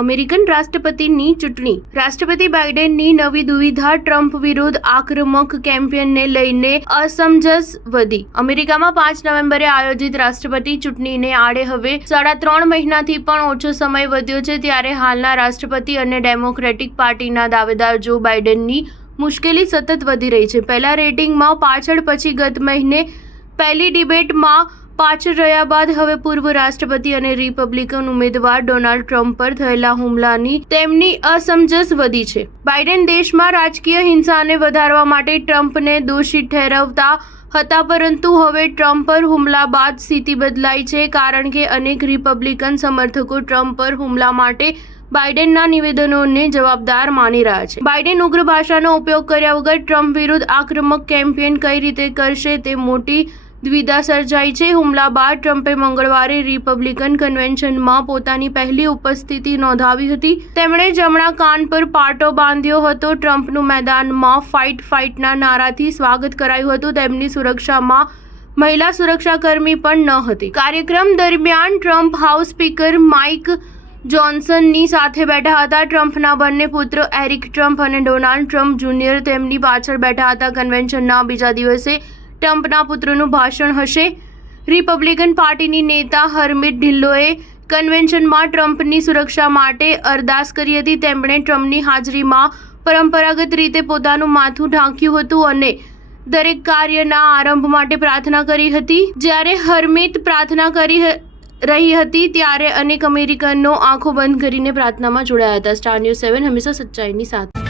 American રાષ્ટ્રપતિની ચૂંટણી. રાષ્ટ્રપતિ બાઇડેનની નવી દુવિધા, ટ્રમ્પ વિરુદ્ધ આક્રમક કેમ્પેનને લઈને અસમંજસ વધી. અમેરિકામાં 5 નવેમ્બરે આયોજિત રાષ્ટ્રપતિ ચૂંટણીને આડે હવે 3.5 મહિનાથી પણ ઓછો સમય વધ્યો છે. ત્યારે હાલના રાષ્ટ્રપતિ અને ડેમોક્રેટિક પાર્ટીના દાવેદાર જો બાઇડેનની મુશ્કેલી સતત વધી રહી છે. પહેલા રેટિંગમાં પાછળ, પછી ગત મહિને પહેલી ડિબેટમાં પાછળ રહ્યા બાદ હવે પૂર્વ રાષ્ટ્રપતિ અને રિપબ્લિકન ઉમેદવાર ડોનાલ્ડ ટ્રમ્પ પર થયેલા હુમલાની તેમની અસમંજસ વધી છે. બાઇડેન દેશમાં રાજકીય હિંસાને વધારવા માટે ટ્રમ્પને દોષિત ઠેરવતા હતા, પરંતુ હવે ટ્રમ્પ પર હુમલા બાદ સ્થિતિ બદલાઈ છે, કારણ કે અનેક રિપબ્લિકન સમર્થકો ટ્રમ્પ પર હુમલા માટે બાઇડેનના નિવેદનોને જવાબદાર માની રહ્યા છે. બાઇડેન ઉગ્ર ભાષાનો ઉપયોગ કર્યા વગર ટ્રમ્પ વિરુદ્ધ આક્રમક કેમ્પેન કઈ રીતે કરશે તે મોટી દ્વિધા સર્જાઈ છે. હુમલા બાદ ટ્રમ્પે મંગળવારે રિપબ્લિકન કન્વેન્શનમાં પોતાની પહેલી ઉપસ્થિતિ નોંધાવી હતી. તેમણે જમણા કાન પર પાટો બાંધ્યો હતો. ટ્રમ્પનું મેદાનમાં ફાઇટ ફાઇટના નારાથી સ્વાગત કરાયું હતું. તેમની સુરક્ષામાં મહિલા સુરક્ષાકર્મી પણ ન હતી. કાર્યક્રમ દરમિયાન ટ્રમ્પ હાઉસ સ્પીકર માઇક જોન્સનની સાથે બેઠા હતા. ટ્રમ્પના બંને પુત્ર એરિક ટ્રમ્પ અને ડોનાલ્ડ ટ્રમ્પ જુનિયર તેમની પાછળ બેઠા હતા. કન્વેન્શનના બીજા દિવસે ટ્રમ્પના પુત્રનું ભાષણ હશે. રિપબ્લિકન પાર્ટીની નેતા હર્મિટ ઢિલ્લોએ કન્વેન્શનમાં ટ્રમ્પની સુરક્ષા માટે અરદાસ કરી હતી. તેમણે ટ્રમ્પની હાજરીમાં પરંપરાગત રીતે પોતાનું માથું ઢાંક્યું હતું અને દરેક કાર્યના આરંભ માટે પ્રાર્થના કરી હતી. જ્યારે હર્મિટ પ્રાર્થના કરી રહી હતી ત્યારે અનેક અમેરિકનો આંખો બંધ કરીને પ્રાર્થનામાં જોડાયા હતા. સ્ટાર ન્યૂઝ 7 હંમેશા સચ્ચાઈની સાથે.